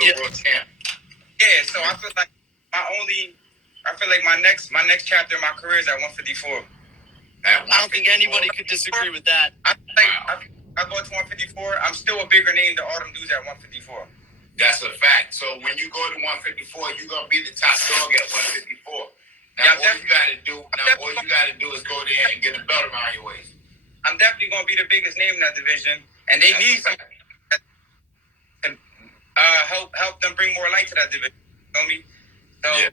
Yeah. World champ. Yeah, so I feel like my next chapter in my career is at 154. I don't think anybody could disagree with that. I go to 154. I'm still a bigger name than all them dudes at 154. That's a fact. So when you go to 154, you're gonna be the top dog at 154. Now all you gotta do is go there and get a belt around your waist. I'm definitely gonna be the biggest name in that division, and they need some help them bring more light to that division. You know me? So, yeah.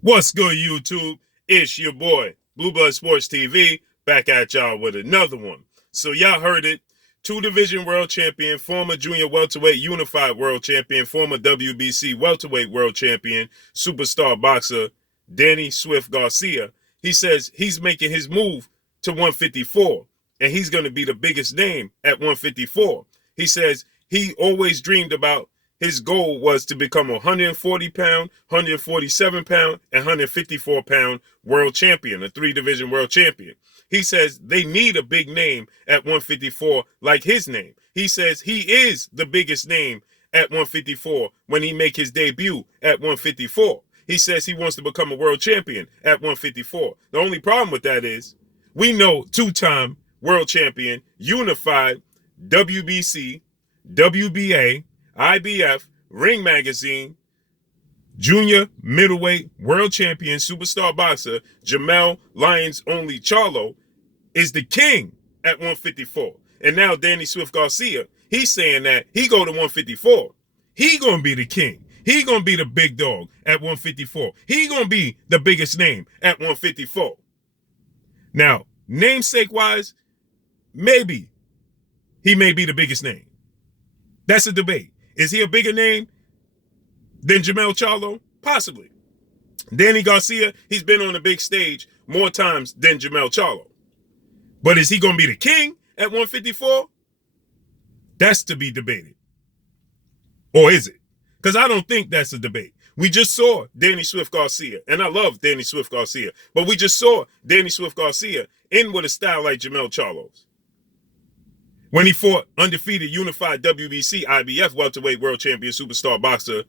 What's good, YouTube? It's your boy, Blue Blood Sports TV, back at y'all with another one. So y'all heard it. 2-division world champion, former junior welterweight unified world champion, former WBC welterweight world champion, superstar boxer, Danny Swift Garcia. He says he's making his move to 154, and he's going to be the biggest name at 154. He says he always dreamed about his goal was to become a 140-pound, 147-pound, and 154-pound world champion, a 3-division world champion. He says they need a big name at 154 like his name. He says he is the biggest name at 154 when he make his debut at 154. He says he wants to become a world champion at 154. The only problem with that is we know 2-time world champion, unified, WBC, WBA, IBF, Ring Magazine, junior middleweight world champion, superstar boxer, Jermell Lions-only Charlo is the king at 154. And now Danny Swift Garcia, he's saying that he go to 154. He gonna be the king. He gonna be the big dog at 154. He gonna be the biggest name at 154. Now, namesake-wise, maybe he may be the biggest name. That's a debate. Is he a bigger name than Jermell Charlo? Possibly. Danny Garcia, he's been on the big stage more times than Jermell Charlo. But is he going to be the king at 154? That's to be debated. Or is it? Because I don't think that's a debate. We just saw Danny Swift Garcia, and I love Danny Swift Garcia, but we just saw Danny Swift Garcia in with a style like Jermell Charlo's. When he fought undefeated unified WBC IBF welterweight world champion superstar boxer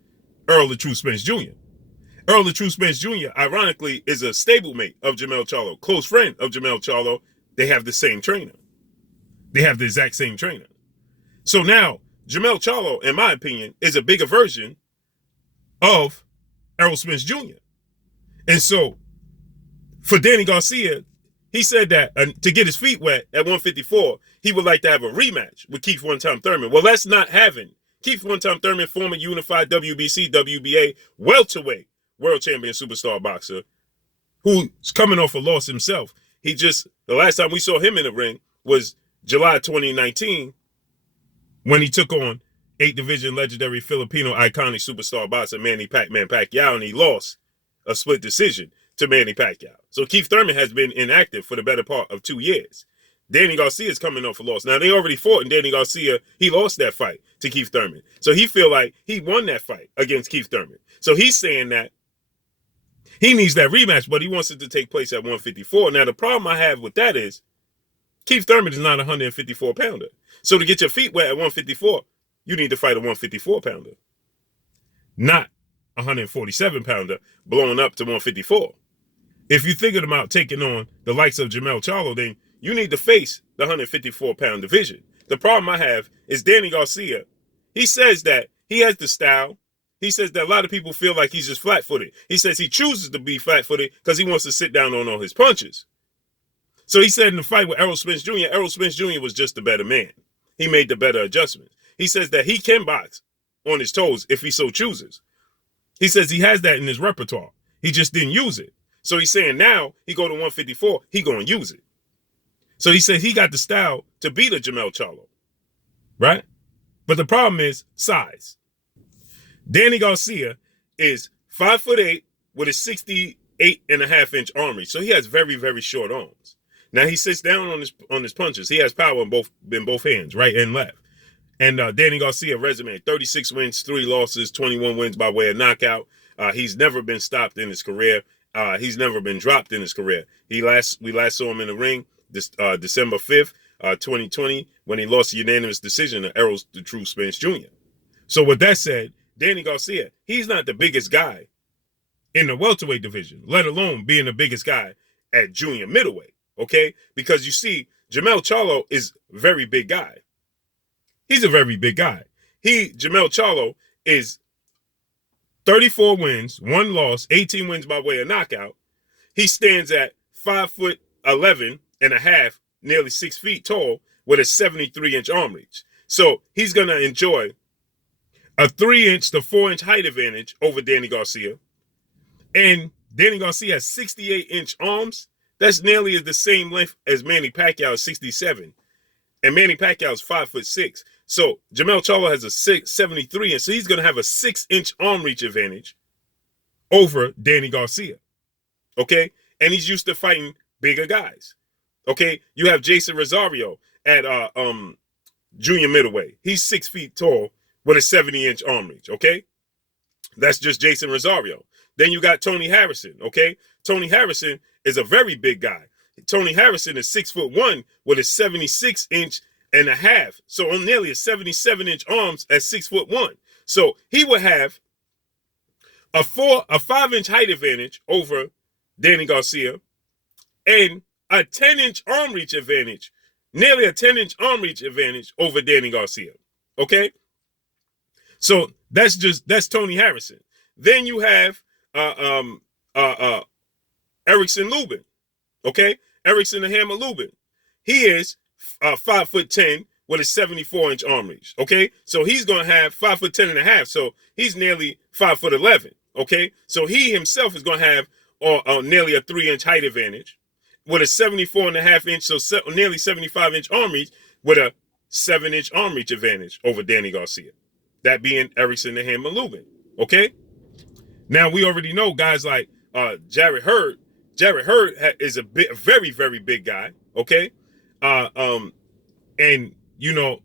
Earl the True Spence Jr. Earl the True Spence Jr., ironically, is a stablemate of Jermell Charlo, close friend of Jermell Charlo. They have the same trainer. They have the exact same trainer. So now, Jermell Charlo, in my opinion, is a bigger version of Errol Spence Jr. And so, for Danny Garcia, he said that to get his feet wet at 154, he would like to have a rematch with Keith One-Time Thurman. Well, that's not having. Keith One-Time Thurman, former unified WBC, WBA, welterweight world champion superstar boxer, who's coming off a loss himself. The last time we saw him in the ring was July 2019 when he took on 8-division legendary Filipino iconic superstar boxer Manny Pac-Man Pacquiao, and he lost a split decision to Manny Pacquiao. So Keith Thurman has been inactive for the better part of 2 years. Danny Garcia is coming off a loss. Now, they already fought, and Danny Garcia, he lost that fight to Keith Thurman. So he feel like he won that fight against Keith Thurman. So he's saying that he needs that rematch, but he wants it to take place at 154. Now, the problem I have with that is Keith Thurman is not a 154-pounder. So to get your feet wet at 154, you need to fight a 154-pounder, not a 147-pounder blowing up to 154. If you're thinking about taking on the likes of Jermell Charlo, then you need to face the 154-pound division. The problem I have is Danny Garcia. He says that he has the style. He says that a lot of people feel like he's just flat-footed. He says he chooses to be flat-footed because he wants to sit down on all his punches. So he said in the fight with Errol Spence Jr., Errol Spence Jr. was just the better man. He made the better adjustments. He says that he can box on his toes if he so chooses. He says he has that in his repertoire. He just didn't use it. So he's saying now he go to 154, he going to use it. So he says he got the style to beat a Jermell Charlo, right? But the problem is size. Danny Garcia is 5'8" with a 68.5-inch arm reach. So he has very, very short arms. Now he sits down on his punches. He has power in both hands, right and left. And Danny Garcia resume, 36 wins, 3 losses, 21 wins by way of knockout. He's never been stopped in his career. He's never been dropped in his career. We last saw him in the ring December 5th, 2020, when he lost a unanimous decision to Errol the True Spence Jr. So with that said, Danny Garcia, he's not the biggest guy in the welterweight division, let alone being the biggest guy at junior middleweight, okay? Because you see, Jermell Charlo is a very big guy. He's a very big guy. Jermell Charlo is 34 wins, 1 loss, 18 wins by way of knockout. He stands at 5'11" and a half, nearly 6 feet tall, with a 73-inch arm reach. So he's going to enjoy a 3-inch to 4-inch height advantage over Danny Garcia. And Danny Garcia has 68-inch arms. That's nearly the same length as Manny Pacquiao, 67. And Manny Pacquiao is 5'6". So Jermell Charlo has a 73, and so he's going to have a 6-inch arm reach advantage over Danny Garcia. Okay? And he's used to fighting bigger guys. Okay? You have Jason Rosario at junior middleweight. He's 6 feet tall with a 70-inch arm reach. Okay? That's just Jason Rosario. Then you got Tony Harrison. Okay? Tony Harrison is a very big guy. Tony Harrison is 6'1" with a 76-inch and a half. So on nearly a 77-inch arms at 6'1". So he would have a 5-inch height advantage over Danny Garcia and a 10-inch arm reach advantage, nearly a 10-inch arm reach advantage over Danny Garcia. Okay? So that's Tony Harrison. Then you have Erickson Lubin. Okay? Erickson the Hammer Lubin. He is 5'10" with a 74-inch arm reach. Okay? So he's going to have 5'10" and a half. So he's nearly 5'11". Okay? So he himself is going to have nearly a 3-inch height advantage with a 74.5-inch, so nearly 75-inch arm reach with a 7-inch arm reach advantage over Danny Garcia. That being Erickson the Hammer Lubin. Okay? Now, we already know guys like Jarrett Hurd. Jarrett Hurd is a very, very big guy. Okay? And, you know,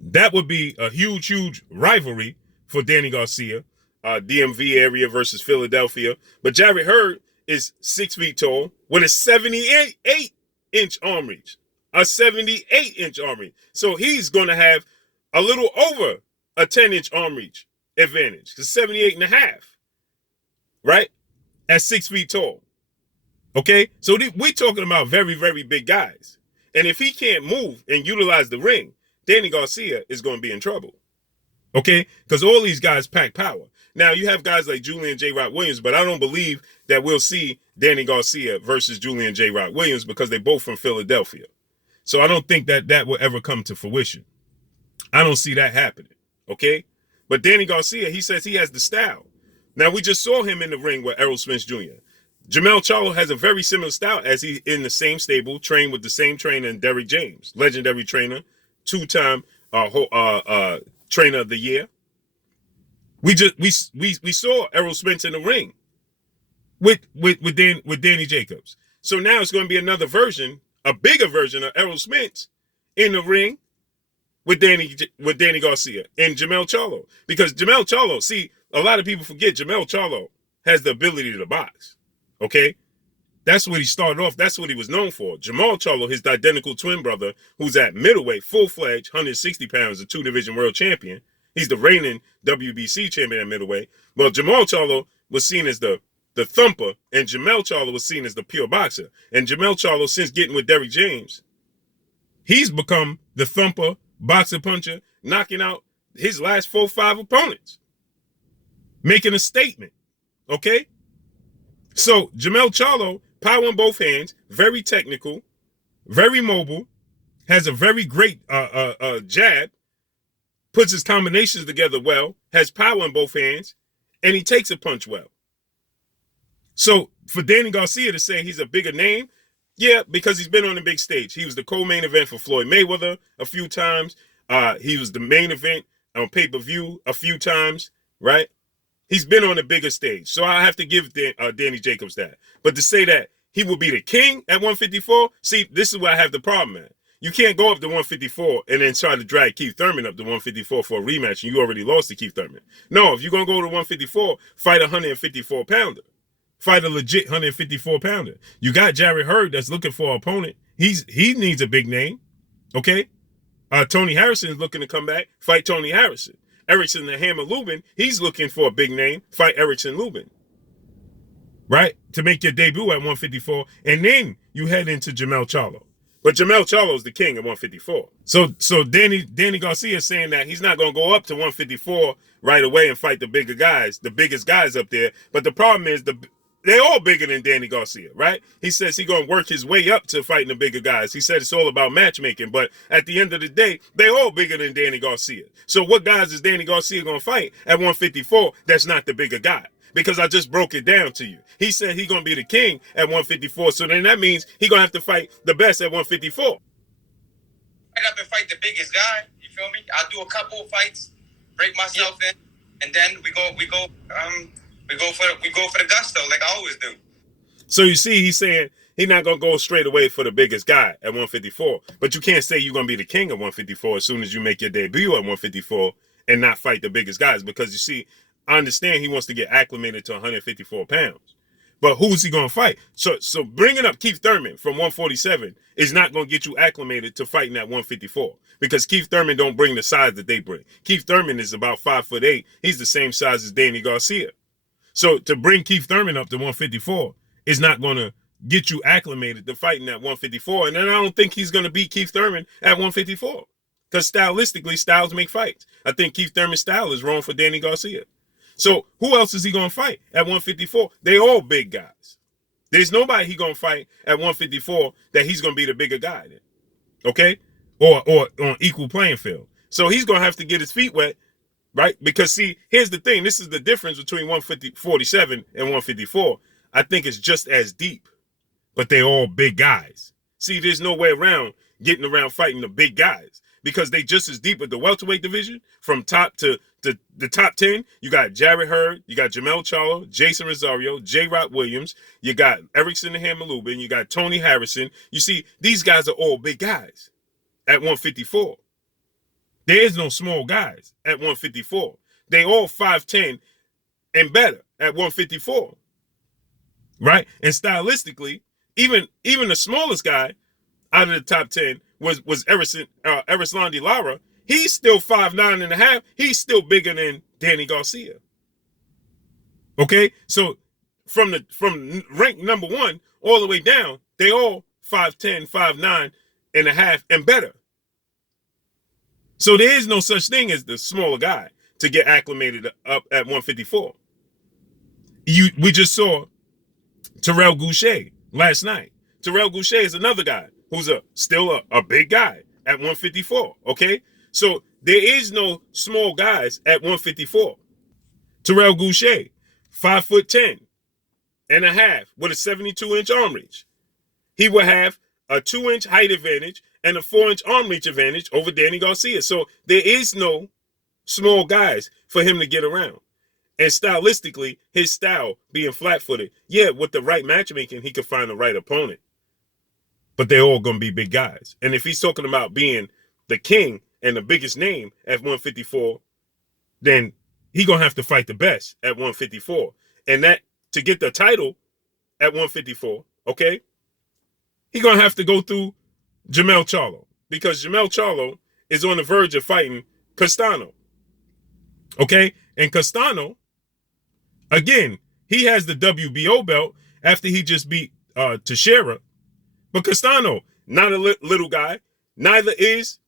that would be a huge, huge rivalry for Danny Garcia, DMV area versus Philadelphia. But Jarrett Hurd is 6 feet tall with a 78-inch arm reach. A 78-inch arm reach. So he's going to have a little over a 10-inch arm reach advantage. Because 78 and a half. Right? At 6 feet tall. Okay? So we're talking about very, very big guys. And if he can't move and utilize the ring, Danny Garcia is going to be in trouble. Okay? Because all these guys pack power. Now, you have guys like Julian J. Rock Williams, but I don't believe that we'll see Danny Garcia versus Julian J. Rock Williams because they're both from Philadelphia. So I don't think that will ever come to fruition. I don't see that happening. Okay? But Danny Garcia, he says he has the style. Now, we just saw him in the ring with Errol Spence Jr. Jermell Charlo has a very similar style as he in the same stable, trained with the same trainer, Derrick James, legendary trainer, 2-time trainer of the year. We saw Errol Spence in the ring with Danny Jacobs. So now it's going to be another version, a bigger version of Errol Spence in the ring with Danny Garcia and Jermell Charlo. Because Jermell Charlo, see, a lot of people forget Jermell Charlo has the ability to box. Okay? That's what he started off. That's what he was known for. Jermell Charlo, his identical twin brother, who's at middleweight, full-fledged, 160 pounds, a 2-division world champion. He's the reigning WBC champion at middleweight. Well, Jermell Charlo was seen as the thumper, and Jermell Charlo was seen as the pure boxer. And Jermell Charlo, since getting with Derrick James, he's become the thumper, boxer puncher, knocking out his last 4-5 opponents. Making a statement. Okay? So, Jermell Charlo, power in both hands, very technical, very mobile, has a very great jab, puts his combinations together well, has power in both hands, and he takes a punch well. So for Danny Garcia to say he's a bigger name, yeah, because he's been on the big stage. He was the co-main event for Floyd Mayweather a few times. He was the main event on pay-per-view a few times, right? He's been on a bigger stage. So I have to give Danny Jacobs that. But to say that he will be the king at 154, see, this is where I have the problem at. You can't go up to 154 and then try to drag Keith Thurman up to 154 for a rematch, and you already lost to Keith Thurman. No, if you're going to go to 154, fight a 154-pounder. Fight a legit 154-pounder. You got Jarrett Hurd that's looking for an opponent. He needs a big name, okay? Tony Harrison is looking to come back. Fight Tony Harrison. Erickson the Hammer Lubin, he's looking for a big name, fight Erickson Lubin, right? To make your debut at 154, and then you head into Jermell Charlo. But Jermell Charlo is the king at 154. So Danny Garcia is saying that he's not going to go up to 154 right away and fight the bigger guys, the biggest guys up there. But the problem is they're all bigger than Danny Garcia, right? He says he's going to work his way up to fighting the bigger guys. He said it's all about matchmaking. But at the end of the day, they're all bigger than Danny Garcia. So what guys is Danny Garcia going to fight at 154 that's not the bigger guy? Because I just broke it down to you. He said he's going to be the king at 154. So then that means he's going to have to fight the best at 154. I got to fight the biggest guy. You feel me? I'll do a couple of fights, break myself in, and then we go for the gusto like I always do. So you see, he's saying he's not going to go straight away for the biggest guy at 154. But you can't say you're going to be the king at 154 as soon as you make your debut at 154 and not fight the biggest guys. Because you see, I understand he wants to get acclimated to 154 pounds. But who's he going to fight? So bringing up Keith Thurman from 147 is not going to get you acclimated to fighting at 154. Because Keith Thurman don't bring the size that they bring. Keith Thurman is about 5'8". He's the same size as Danny Garcia. So to bring Keith Thurman up to 154 is not going to get you acclimated to fighting at 154. And then I don't think he's going to beat Keith Thurman at 154. Because stylistically, styles make fights. I think Keith Thurman's style is wrong for Danny Garcia. So who else is he going to fight at 154? They all big guys. There's nobody he going to fight at 154 that he's going to be the bigger guy then. Okay? Or on equal playing field. So he's going to have to get his feet wet, right? Because see, here's the thing. This is the difference between 147 and 154. I think it's just as deep, but they're all big guys. See, there's no way around getting around fighting the big guys because they just as deep at the welterweight division from top to the top 10. You got Jarrett Hurd, you got Jermell Charlo, Jason Rosario, J. Rock Williams, you got Erickson the Hammer Lubin, you got Tony Harrison. You see, these guys are all big guys at 154. There is no small guys at 154. They all 5'10" and better at 154. Right? And stylistically, even the smallest guy out of the top 10 was Erislandy Lara. He's still 5'9" and a half. He's still bigger than Danny Garcia. Okay? So from rank number 1 all the way down, they all 5'10", 5'9" and a half and better. So there is no such thing as the smaller guy to get acclimated up at 154. We just saw Terrell Goucher last night. Terrell Goucher is another guy who's still a big guy at 154, okay? So there is no small guys at 154. Terrell Goucher, 5'10" and a half with a 72-inch arm reach. He will have a 2-inch height advantage and a 4-inch arm reach advantage over Danny Garcia. So there is no small guys for him to get around. And stylistically, his style being flat-footed, yeah, with the right matchmaking, he could find the right opponent. But they're all going to be big guys. And if he's talking about being the king and the biggest name at 154, then he's going to have to fight the best at 154. And that, to get the title at 154, okay, he's going to have to go through Jermell Charlo. Because Jermell Charlo is on the verge of fighting Castano. Okay? And Castano, again, he has the WBO belt after he just beat Teixeira. But Castano, not a little guy. Neither is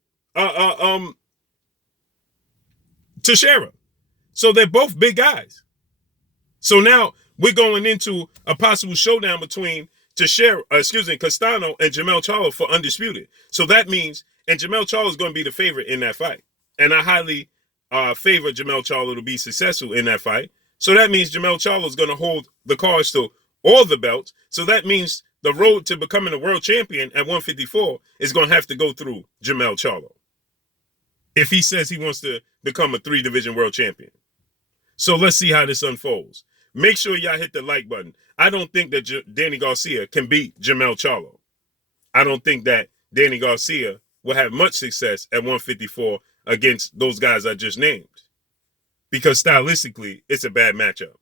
Teixeira. So they're both big guys. So now we're going into a possible showdown between Castano and Jermell Charlo for undisputed. So that means, and Jermell Charlo is going to be the favorite in that fight. And I highly favor Jermell Charlo to be successful in that fight. So that means Jermell Charlo is going to hold the cards to all the belts. So that means the road to becoming a world champion at 154 is going to have to go through Jermell Charlo if he says he wants to become a 3-division world champion. So let's see how this unfolds. Make sure y'all hit the like button. I don't think that Danny Garcia can beat Jermell Charlo. I don't think that Danny Garcia will have much success at 154 against those guys I just named. Because stylistically, it's a bad matchup.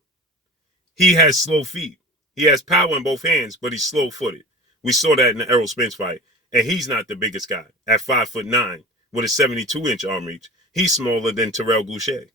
He has slow feet. He has power in both hands, but he's slow-footed. We saw that in the Errol Spence fight. And he's not the biggest guy at 5'9" with a 72-inch arm reach. He's smaller than Terrell Boucher.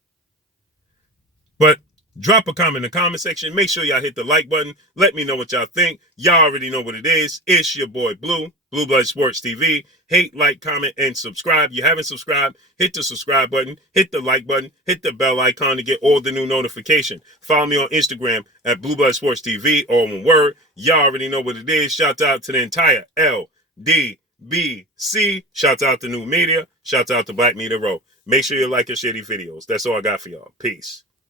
But drop a comment in the comment section. Make sure y'all hit the like button. Let me know what y'all think. Y'all already know what it is. It's your boy Blue, Blue Blood Sports TV. Hate, like, comment, and subscribe. You haven't subscribed, hit the subscribe button, hit the like button, hit the bell icon to get all the new notification. Follow me on Instagram at Blue Blood Sports TV, all one word. Y'all already know what it is. Shout out to the entire LDBC. Shout out to New Media. Shout out to Black Media Row. Make sure you like and share these videos. That's all I got for y'all. Peace.